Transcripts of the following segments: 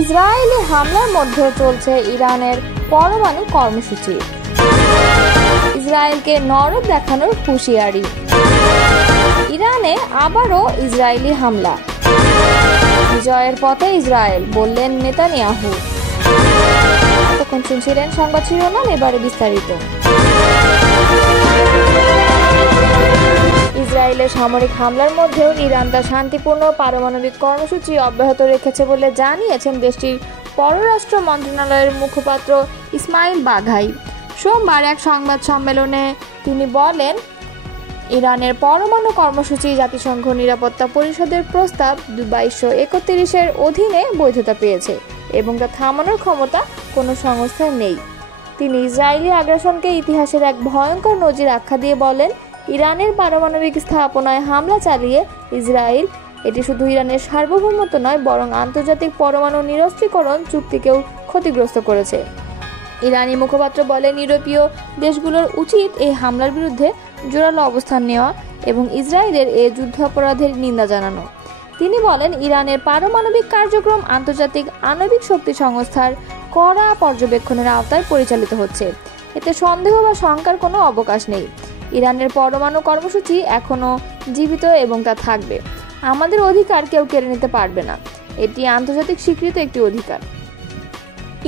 Israeli হামলার মধ্যে চলছে ইরানের পরমাণু কর্মসূচি। ইসরায়েলকে নরক দেখানোর হুঁশিয়ারি। ইরানে আবারও ইসরায়েলি হামলা। বিজয়ের পথে ইসরায়েল, বললেন নেতানিয়াহু। এতক্ষণ শুনছিলেন সংবাদ শিরোনাম, এবারে বিস্তারিত। ইসরায়েলের সামরিক হামলার মধ্যেও ইরান তার শান্তিপূর্ণ পারমাণবিক কর্মসূচি অব্যাহত রেখেছে বলে জানিয়েছেন দেশটির পররাষ্ট্র মন্ত্রণালয়ের মুখপাত্র ইসমাইল বাঘাই। সোমবার এক সংবাদ সম্মেলনে তিনি বলেন, ইরানের পরমাণু কর্মসূচি জাতিসংঘ নিরাপত্তা পরিষদের প্রস্তাব 2231-এর অধীনে বৈধতা পেয়েছে এবং তা থামানোর ক্ষমতা কোনো সংস্থার নেই। তিনি ইসরায়েলি আগ্রাসনকে ইতিহাসের এক ভয়ঙ্কর নজির আখ্যা দিয়ে বলেন, ইরানের পারমাণবিক স্থাপনায় হামলা চালিয়ে ইসরায়েল এটি শুধু ইরানের সার্বভৌমত্ব নয়, বরং আন্তর্জাতিক পরমাণু নিরস্ত্রীকরণ চুক্তিকেও ক্ষতিগ্রস্ত করেছে। ইরানি মুখপাত্র বলেন, ইউরোপীয় দেশগুলোর উচিত এই হামলার বিরুদ্ধে জোরালো অবস্থান নেওয়া এবং ইসরায়েলের এ যুদ্ধাপরাধের নিন্দা জানানো। তিনি বলেন, ইরানের পারমাণবিক কার্যক্রম আন্তর্জাতিক আণবিক শক্তি সংস্থার কড়া পর্যবেক্ষণের আওতায় পরিচালিত হচ্ছে। এতে সন্দেহ বা শঙ্কার কোনো অবকাশ নেই। ইরানের পরমাণু কর্মসূচি এখনও জীবিত এবং তা থাকবে। আমাদের অধিকার কেউ কেড়ে নিতে পারবে না। এটি আন্তর্জাতিক স্বীকৃত একটি অধিকার।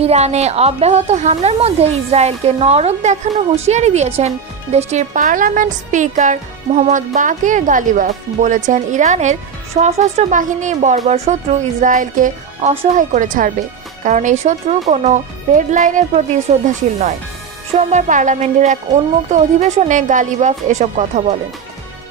ইরানে অব্যাহত হামলার মধ্যে ইসরায়েলকে নরক দেখানো হুঁশিয়ারি দিয়েছেন দেশটির পার্লামেন্ট স্পিকার মোহাম্মদ বাকের গালিবাফ। বলেছেন, ইরানের সশস্ত্র বাহিনী বর্বর শত্রু ইসরায়েলকে অসহায় করে ছাড়বে, কারণ এই শত্রু কোনো রেড লাইনের প্রতি শ্রদ্ধাশীল নয়। সোমবার পার্লামেন্টের এক উন্মুক্ত অধিবেশনে গালিবাফ এসব কথা বলেন।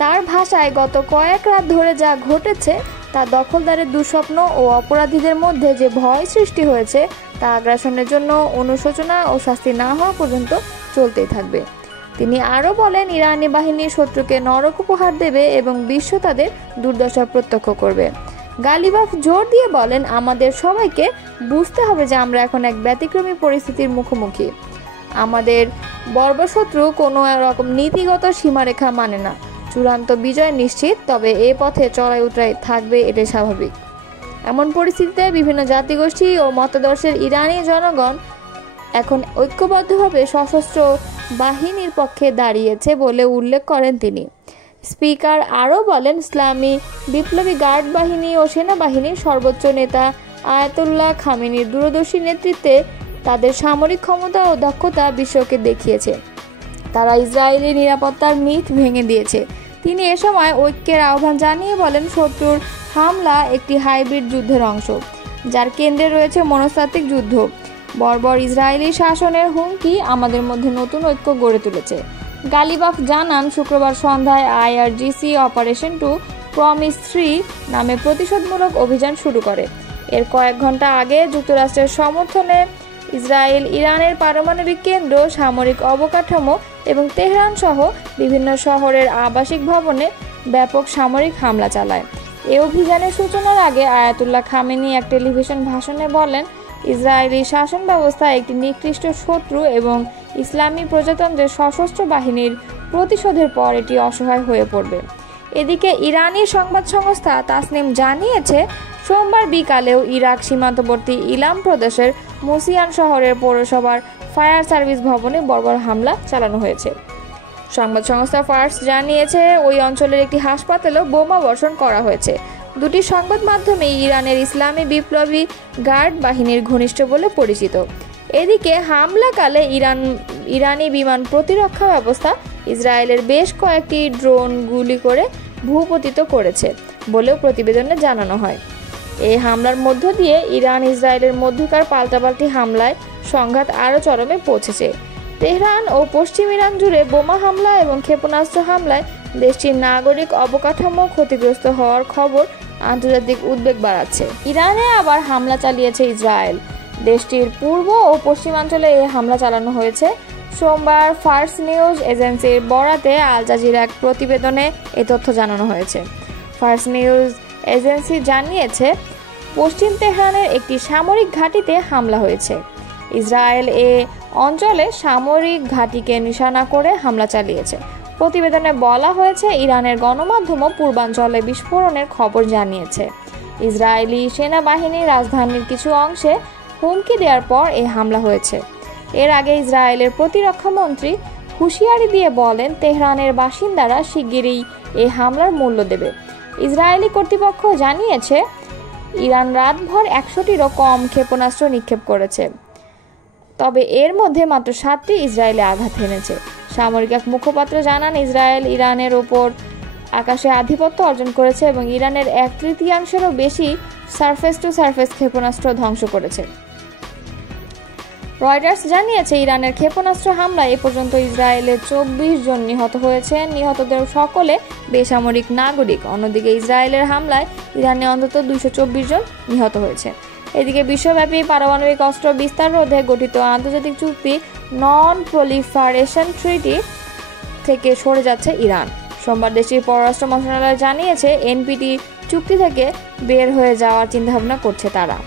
তার ভাষায়, গত কয়েক রাত ধরে যা ঘটেছে তা দখলদারের দুঃস্বপ্ন ও অপরাধীদের মধ্যে যে ভয় সৃষ্টি হয়েছে তা আগ্রাসনের জন্য অনুশোচনা ও শাস্তি না হওয়া পর্যন্ত চলতেই থাকবে। তিনি আরও বলেন, ইরানি বাহিনী শত্রুকে নরক উপহার দেবে এবং বিশ্ব তাদের দুর্দশা প্রত্যক্ষ করবে। গালিবাফ জোর দিয়ে বলেন, আমাদের সবাইকে বুঝতে হবে যে আমরা এখন এক ব্যতিক্রমী পরিস্থিতির মুখোমুখি। আমাদের বর্বর শত্রু কোনো রকম নীতিগত সীমারেখা মানে না। চূড়ান্ত বিজয় নিশ্চিত, তবে এ পথে চড়াই উতরাই থাকবে, এটাই স্বাভাবিক। এমন পরিস্থিতিতে বিভিন্ন জাতিগোষ্ঠী ও মতাদর্শের ইরানি জনগণ এখন ঐক্যবদ্ধভাবে সশস্ত্র বাহিনীর পক্ষে দাঁড়িয়েছে বলে উল্লেখ করেন তিনি। স্পিকার আরও বলেন, ইসলামী বিপ্লবী গার্ড বাহিনী ও সেনাবাহিনীর সর্বোচ্চ নেতা আয়াতুল্লাহ খামেনির দূরদর্শী নেতৃত্বে তাদের সামরিক ক্ষমতা ও দক্ষতা বিশ্বকে দেখিয়েছে। তারা ইসরায়েলি নিরাপত্তার মিথ ভেঙে দিয়েছে। তিনি এ সময় ঐক্যের আহ্বান জানিয়ে বলেন, শত্রুর হামলা একটি হাইব্রিড যুদ্ধের অংশ, যার কেন্দ্রে রয়েছে মনস্তাত্ত্বিক যুদ্ধ। বর্বর ইসরায়েলি শাসনের হুমকি আমাদের মধ্যে নতুন ঐক্য গড়ে তুলেছে। গালিবাফ জানান, শুক্রবার সন্ধ্যায় IRGC অপারেশন 2 প্রমিস 3 নামে প্রতিশোধমূলক অভিযান শুরু করে। এর কয়েক ঘন্টা আগে যুক্তরাষ্ট্রের সমর্থনে ইসরায়েল ইরানের পারমাণবিক কেন্দ্র, সামরিক অবকাঠামো এবং তেহরান সহ বিভিন্ন শহরের আবাসিক ভবনে ব্যাপক সামরিক হামলা চালায়। এই অভিযানের সূচনার আগে আয়াতুল্লাহ খামেনি এক টেলিভিশন ভাষণে বলেন, ইসরায়েলি শাসন ব্যবস্থা একটি নিকৃষ্ট শত্রু এবং ইসলামী প্রজাতন্ত্রের সশস্ত্র বাহিনীর প্রতিশোধের পর এটি অসহায় হয়ে পড়বে। এদিকে ইরানি সংবাদ সংস্থা তাসনিম জানিয়েছে, সোমবার বিকালেও ইরাক সীমান্তবর্তী ইলাম প্রদেশের মুসিয়ান শহরের পৌরসভার ফায়ার সার্ভিস ভবনে বর্বর হামলা চালানো হয়েছে। সংবাদ সংস্থা ফার্স জানিয়েছে, ওই অঞ্চলের একটি হাসপাতালেও বোমা বর্ষণ করা হয়েছে। দুটি সংবাদ মাধ্যমে ইরানের ইসলামী বিপ্লবী গার্ড বাহিনীর ঘনিষ্ঠ বলে পরিচিত। এদিকে হামলাকালে ইরানি বিমান প্রতিরক্ষা ব্যবস্থা ইসরায়েলের বেশ কয়েকটি ড্রোন গুলি করে ভূপতিত করেছে বলেও প্রতিবেদনে জানানো হয়। এই হামলার মধ্য দিয়ে ইরান ইসরায়েলের মধ্যকার পাল্টাপাল্টি হামলায় সংঘাত আরও চরমে পৌঁছেছে। তেহরান ও পশ্চিম ইরান জুড়ে বোমা হামলা এবং ক্ষেপণাস্ত্র হামলায় দেশটির নাগরিক অবকাঠামো ক্ষতিগ্রস্ত হওয়ার খবর আন্তর্জাতিক উদ্বেগ বাড়াচ্ছে। ইরানে আবার হামলা চালিয়েছে ইসরায়েল। দেশটির পূর্ব ও পশ্চিমাঞ্চলে এই হামলা চালানো হয়েছে। সোমবার ফার্স নিউজ এজেন্সির বরাতে আল জাজিরা এক প্রতিবেদনে এই তথ্য জানানো হয়েছে। ফার্স নিউজ এজেন্সি জানিয়েছে, পশ্চিম তেহরানের একটি সামরিক ঘাঁটিতে হামলা হয়েছে। ইসরায়েল এ অঞ্চলে সামরিক ঘাঁটিকে নিশানা করে হামলা চালিয়েছে। প্রতিবেদনে বলা হয়েছে, ইরানের গণমাধ্যমও পূর্বাঞ্চলে বিস্ফোরণের খবর জানিয়েছে। ইসরায়েলি সেনাবাহিনীর রাজধানীর কিছু অংশে হুমকি দেওয়ার পর এই হামলা হয়েছে। এর আগে ইসরায়েলের প্রতিরক্ষা মন্ত্রী হুঁশিয়ারি দিয়ে বলেন, তেহরানের বাসিন্দারা শিগগিরই এই হামলার মূল্য দেবে। ইসরায়েলি কর্তৃপক্ষ জানিয়েছে, ইরান রাতভর 100টিরও কম ক্ষেপণাস্ত্র নিক্ষেপ করেছে, তবে এর মধ্যে মাত্র 7টি ইসরায়েলে আঘাত হেনেছে। সামরিক এক মুখপাত্র জানান, ইসরায়েল ইরানের ওপর আকাশে আধিপত্য অর্জন করেছে এবং ইরানের 1/3-এরও বেশি সারফেস টু সারফেস ক্ষেপণাস্ত্র ধ্বংস করেছে। রয়টার্স জানিয়েছে, ইরানের ক্ষেপণাস্ত্র হামলায় এ পর্যন্ত ইসরায়েলের 24 জন নিহত হয়েছেন। নিহতদের সকলে বেসামরিক নাগরিক। অন্যদিকে ইসরায়েলের হামলায় ইরানে অন্তত 224 জন নিহত হয়েছে। এদিকে বিশ্বব্যাপী পারমাণবিক অস্ত্র বিস্তার রোধে গঠিত আন্তর্জাতিক চুক্তি নন প্রলিফারেশন ট্রিটি থেকে সরে যাচ্ছে ইরান। সোমবার দেশটির পররাষ্ট্র মন্ত্রণালয় জানিয়েছে, এনপিটি চুক্তি থেকে বের হয়ে যাওয়ার চিন্তাভাবনা করছে তারা।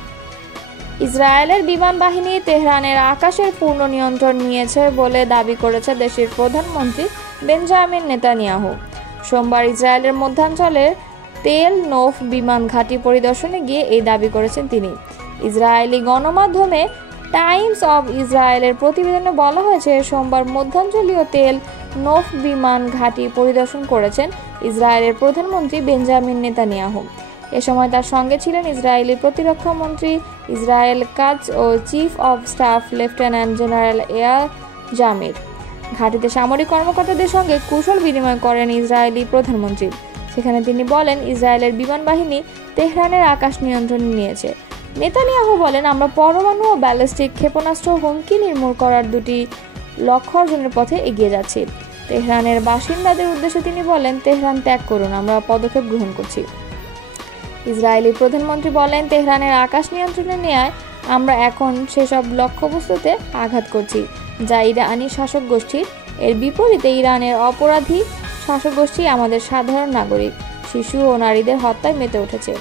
ইসরায়েলের বিমান বাহিনী তেহরানের আকাশের পূর্ণ নিয়ন্ত্রণ নিয়েছে বলে দাবি করেছে দেশটির প্রধানমন্ত্রী বেঞ্জামিন নেতানিয়াহু। সোমবার ইসরায়েলের মধ্যাঞ্চলের তেল নোফ বিমান ঘাঁটি পরিদর্শনে গিয়ে এই দাবি করেছেন তিনি। ইসরায়েলি গণমাধ্যমে টাইমস অব ইসরায়েলের প্রতিবেদনে বলা হয়েছে, সোমবার মধ্যাঞ্চলীয় তেল নোফ বিমান ঘাঁটি পরিদর্শন করেছেন ইসরায়েলের প্রধানমন্ত্রী বেঞ্জামিন নেতানিয়াহু। এ সময় তার সঙ্গে ছিলেন ইসরায়েলি প্রতিরক্ষা মন্ত্রী ইসরায়েল কাজ ও chief of staff lieutenant general Eyal Zamir. ঘাঁটিতে সামরিক কর্মকর্তাদের সঙ্গে কুশল বিনিময় করেন ইসরায়েলি প্রধানমন্ত্রী। সেখানে তিনি বলেন, ইসরায়েলের বিমান বাহিনী তেহরানের আকাশ নিয়ন্ত্রণ নিয়েছে। নেতানিয়াহু বলেন, আমরা পরমাণু ও ব্যালিস্টিক ক্ষেপণাস্ত্র হুমকি নির্মূল করার দুটি লক্ষ্য অর্জনের পথে এগিয়ে যাচ্ছি। তেহরানের বাসিন্দাদের উদ্দেশ্যে তিনি বলেন, তেহরান ত্যাগ করুন, আমরা পদক্ষেপ গ্রহণ করছি। ইসরায়েলি প্রধানমন্ত্রী বলেন, তেহরানের আকাশ নিয়ন্ত্রণে নেয়ায় আমরা এখন সেসব লক্ষ্যবস্তুতে আঘাত করছি যা ইরানি শাসক গোষ্ঠীর। এর বিপরীতে ইরানের অপরাধী শাসক গোষ্ঠী আমাদের সাধারণ নাগরিক, শিশু ও নারীদের হত্যায় মেতে উঠেছে।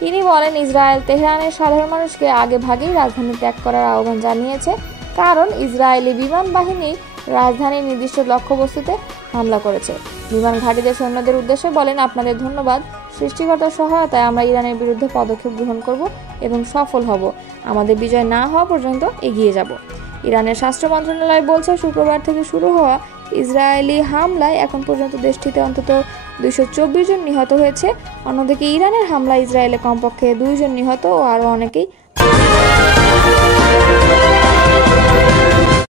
তিনি বলেন, ইসরায়েল তেহরানের সাধারণ মানুষকে আগে ভাগেই রাজধানী ত্যাগ করার আহ্বান জানিয়েছে, কারণ ইসরায়েলি বিমান বাহিনী রাজধানীর নির্দিষ্ট লক্ষ্যবস্তুতে হামলা করেছে। বিমান ঘাঁটিদের সৈন্যদের উদ্দেশ্যে বলেন, আপনাদের ধন্যবাদ। সৃষ্টিকর্তার সহায়তায় আমরা ইরানের বিরুদ্ধে পদক্ষেপ গ্রহণ করব এবং সফল হব। আমাদের বিজয় না হওয়া পর্যন্ত এগিয়ে যাব। ইরানের স্বাস্থ্য মন্ত্রণালয় বলছে, শুক্রবার থেকে শুরু হওয়া ইসরায়েলি হামলায় এখন পর্যন্ত দেশটিতে অন্তত 224 জন নিহত হয়েছে। অন্যদিকে ইরানের হামলায় ইসরায়েলে কমপক্ষে 2 জন নিহত ও আরও অনেকেই